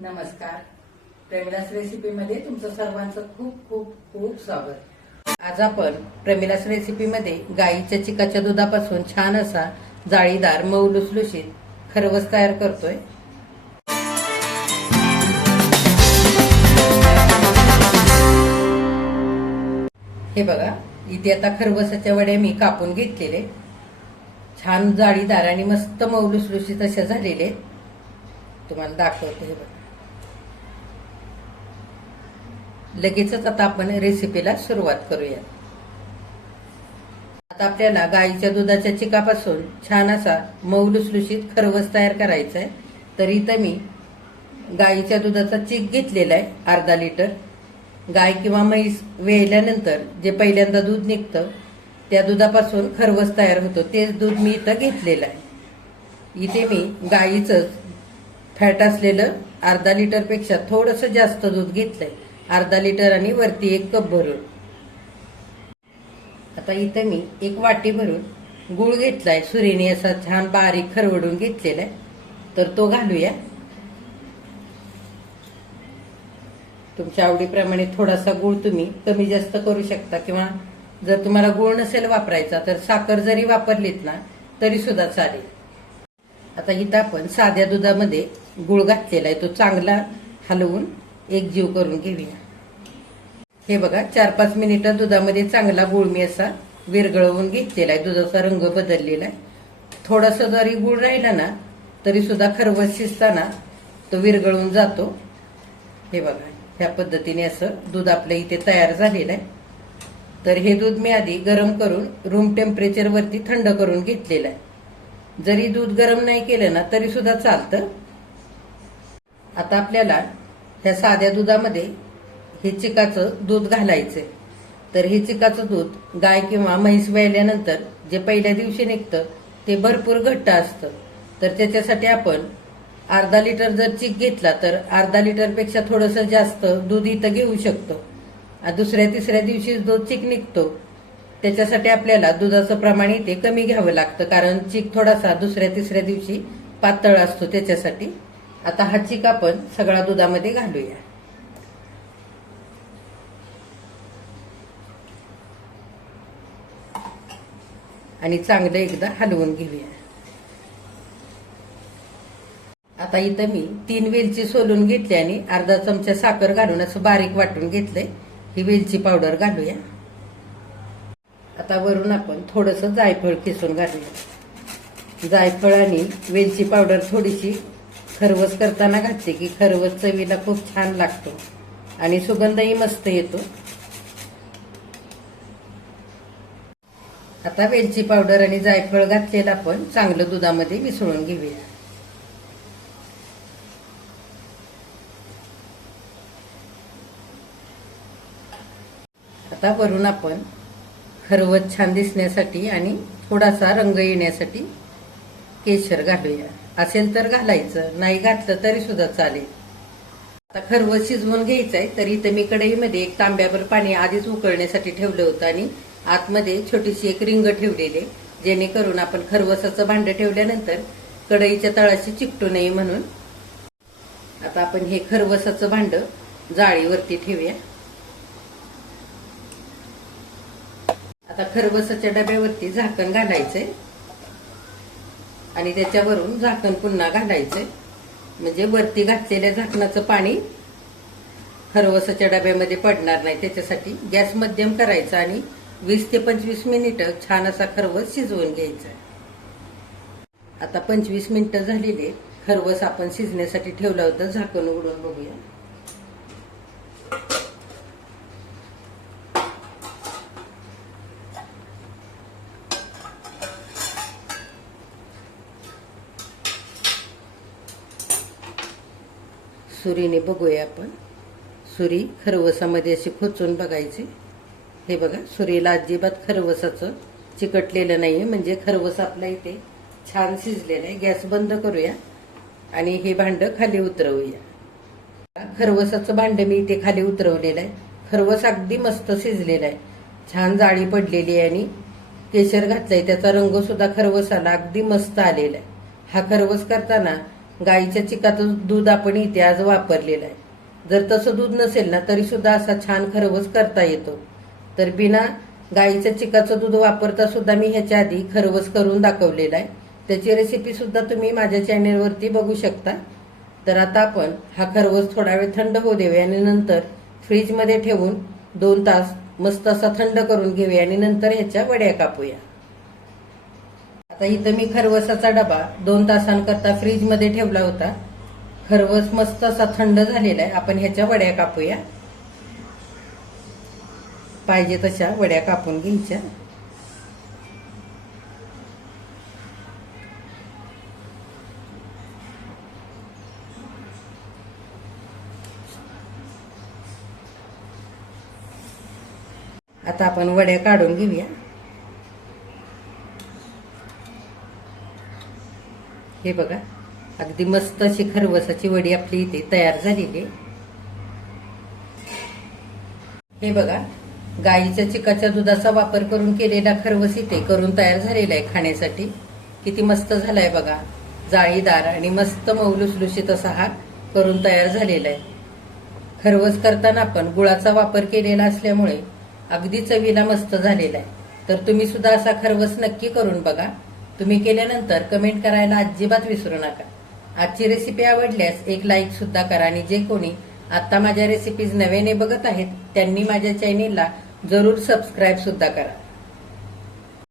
नमस्कार. प्रेमिलास रेसिपीमध्ये तुमचं सर्वांचं खूप खूप खूप स्वागत. आज आपण प्रेमिलास रेसिपीमध्ये गाईच्या चिकाच्या दुधापासून छान असा जाळीदार मऊ लुसलुशीत खरवस तयार करतोय. हे बघा, इथे आता खरवसाच्या वड्या मी कापून घेतलेले, छान जाळीदार आणि मस्त मऊ लुसलुशीत अशा झालेले तुम्हाला दाखवते. हे बघा, लगेचच आता आपण रेसिपीला सुरुवात करूया. आता आपल्याला गाईच्या दुधाच्या चिकापासून छान असा मऊ लुसलुशीत खरवस तयार करायचा आहे. तर इथं मी गाईच्या दुधाचा चिक घेतलेला आहे अर्धा लिटर. गाय किंवा म्हैस वेळल्यानंतर जे पहिल्यांदा दूध निघतं त्या दुधापासून खरवस तयार होतो, तेच दूध मी इथं घेतलेलं आहे. इथे मी गाईचंच फॅट असलेलं अर्धा लिटरपेक्षा थोडंसं जास्त दूध घेतलंय, अर्धा लिटर आणि वरती 1 कप भरून. आता इथं मी 1 वाटी भरून गुळ घेतलाय, सुरीने असा छान बारीक खरवडून घेतलेला आहे. तर तो घालूया. तुमच्या आवडीप्रमाणे थोडासा गुळ तुम्ही कमी जास्त करू शकता, किंवा जर तुम्हाला गुळ नसेल वापरायचा तर साखर जरी वापरलीत ना तरी सुद्धा चालेल. आता इथं आपण साध्या दुधामध्ये गुळ घातलेला आहे, तो चांगला हलवून एक जीव करून घेऊया. हे बघा, 4-5 मिनिटं दुधामध्ये चांगला गुळ मी असा विरघळवून घेतलेला आहे. दुधाचा रंग बदललेला आहे. थोडासा जरी गुळ राहिला ना तरी सुद्धा खरवस शिजताना तो विरघळून जातो. हे बघा, ह्या पद्धतीने असं दूध आपलं इथे तयार झालेलं आहे. तर हे दूध मी आधी गरम करून रूम टेम्परेचर वरती थंड करून घेतलेलं आहे. जरी दूध गरम नाही केलं ना तरी सुद्धा चालतं. आता आपल्याला ह्या साध्या दुधामध्ये हे चिकाचं दूध घालायचंय. तर हे चिकाचं दूध गाय किंवा म्हैस वेळल्यानंतर जे पहिल्या दिवशी निघतं ते भरपूर घट्ट असतं. तर त्याच्यासाठी आपण अर्धा लिटर जर चिक घेतला तर अर्धा लिटरपेक्षा थोडंसं जास्त दूध इथं घेऊ शकतो. दुसऱ्या-तिसऱ्या दिवशी जो चिक निघतो त्याच्यासाठी आपल्याला दुधाचं प्रमाण इथे कमी घ्यावं लागतं, कारण चिक थोडासा दुसऱ्या-तिसऱ्या दिवशी पातळ असतो त्याच्यासाठी. आता हा चिक आपण सगळा दुधामध्ये घालूया आणि चांगलं एकदा हलवून घेऊया. आता इथं मी 3 वेलची सोलून घेतली आणि अर्धा चमचा साखर घालून असं बारीक वाटून घेतलंय. ही वेलची पावडर घालूया. आता वरून आपण थोडंसं जायफळ किसून घालूया. जायफळ आणि वेलची पावडर थोडीशी खरवस करताना घातली की खरवस चवीला खूप छान लागतो आणि सुगंधही मस्त येतो. आता वेलची पावडर आणि जायफळ घातलेलं आपण चांगलं दुधामध्ये मिसळून घेऊया. आता वरून आपण खरवस छान दिसण्यासाठी आणि थोडासा रंग येण्यासाठी केशर घालूया. असेल तर घालायचं, नाही घातलं तरी सुद्धा चालेल. आता खरवस शिजवून घ्यायचंय. तर इथं मी कढईमध्ये 1 तांब्याभर पाणी आधीच उकळण्यासाठी ठेवलं होतं आणि आतमध्ये छोटीशी 1 रिंग ठेवलेली, जेणेकरून आपण खरवसाचं भांडं ठेवल्यानंतर कढईच्या तळाशी चिकटू नये म्हणून. आता आपण हे खरवसाचं भांडं जाळीवरती ठेवूया. आता खरवसाच्या डब्यावरती झाकण घालायचंय आणि त्याच्यावरून झाकण पुन्हा घालायचंय, म्हणजे वरती घातलेल्या झाकणाचं पाणी खरवसाच्या डब्यामध्ये पडणार नाही. त्याच्यासाठी गॅस मध्यम करायचा आणि 20 ते 25 मिनिटं छान असा खरवस शिजवून घ्यायचा. आता 25 मिनिटं झालेले खरवस आपण शिजण्यासाठी ठेवलं होतं. झाकण उघडून बघूया. सुरीने बघूया आपण. सुरी खरवसामध्ये अशी खोचून बघायची. हे बघा, सुरीला अजिबात खरवसाचं चिकटलेलं नाहीये, म्हणजे खरवस आपला इथे छान शिजलेलं आहे. गॅस बंद करूया आणि हे भांडं खाली उतरवूया. खरवसाचं भांडं मी इथे खाली उतरवलेलं आहे. खरवस अगदी मस्त शिजलेला आहे, छान जाळी पडलेली आहे आणि केशर घातलंय, त्याचा रंग सुद्धा खरवसाला अगदी मस्त आलेला आहे. हा खरवस करताना गाईच्या चिकाचं दूध आपण इथे आज वापरलेलं आहे. जर तसं दूध नसेल ना तरी सुद्धा असा छान खरवस करता येतो. तर बिना गाईच्या चिकाचं दूध वापरता सुद्धा मी ह्याच्या आधी खरवस करून दाखवलेला आहे. त्याची रेसिपी सुद्धा तुम्ही माझ्या चॅनेलवरती बघू शकता. तर आता आपण हा खरवस थोडा वेळ थंड होऊ देऊया आणि नंतर फ्रीजमध्ये ठेवून 2 तास मस्त असा थंड करून घेऊया आणि नंतर ह्याच्या वड्या कापूया. आता इथं मी खरवसाचा डबा 2 तासांकरता फ्रीजमध्ये ठेवला होता. खरवस मस्त असा थंड झालेला आहे. आपण ह्याच्या वड्या कापूया. पाहिजे तशा वड्या कापून घ्यायच्या. आता आपण वड्या काढून घेऊया. हे बघा, अगदी मस्त अशी खरवसाची वडी आपली इथे तयार झालेली आहे. हे बघा, गाईच्या चिकाच्या दुधाचा वापर करून केलेला खरवस इथे करून तयार झालेला आहे खाण्यासाठी. किती मस्त झालाय बघा, जाळीदार आणि मस्त मऊ लुसलुशीत असा हा करून तयार झालेला आहे. खरवस करताना आपण गुळाचा वापर केलेला असल्यामुळे अगदी चवीला मस्त झालेला आहे. तर तुम्ही सुद्धा असा खरवस नक्की करून बघा. तुम्ही केल्यानंतर कमेंट करायला अजिबात विसरू नका. आजची रेसिपी आवडल्यास एक लाईक सुद्धा करा आणि जे कोणी आता माझ्या रेसिपीज नव्याने बघत आहेत त्यांनी माझ्या चॅनेलला जरूर सबस्क्राईब सुद्धा करा.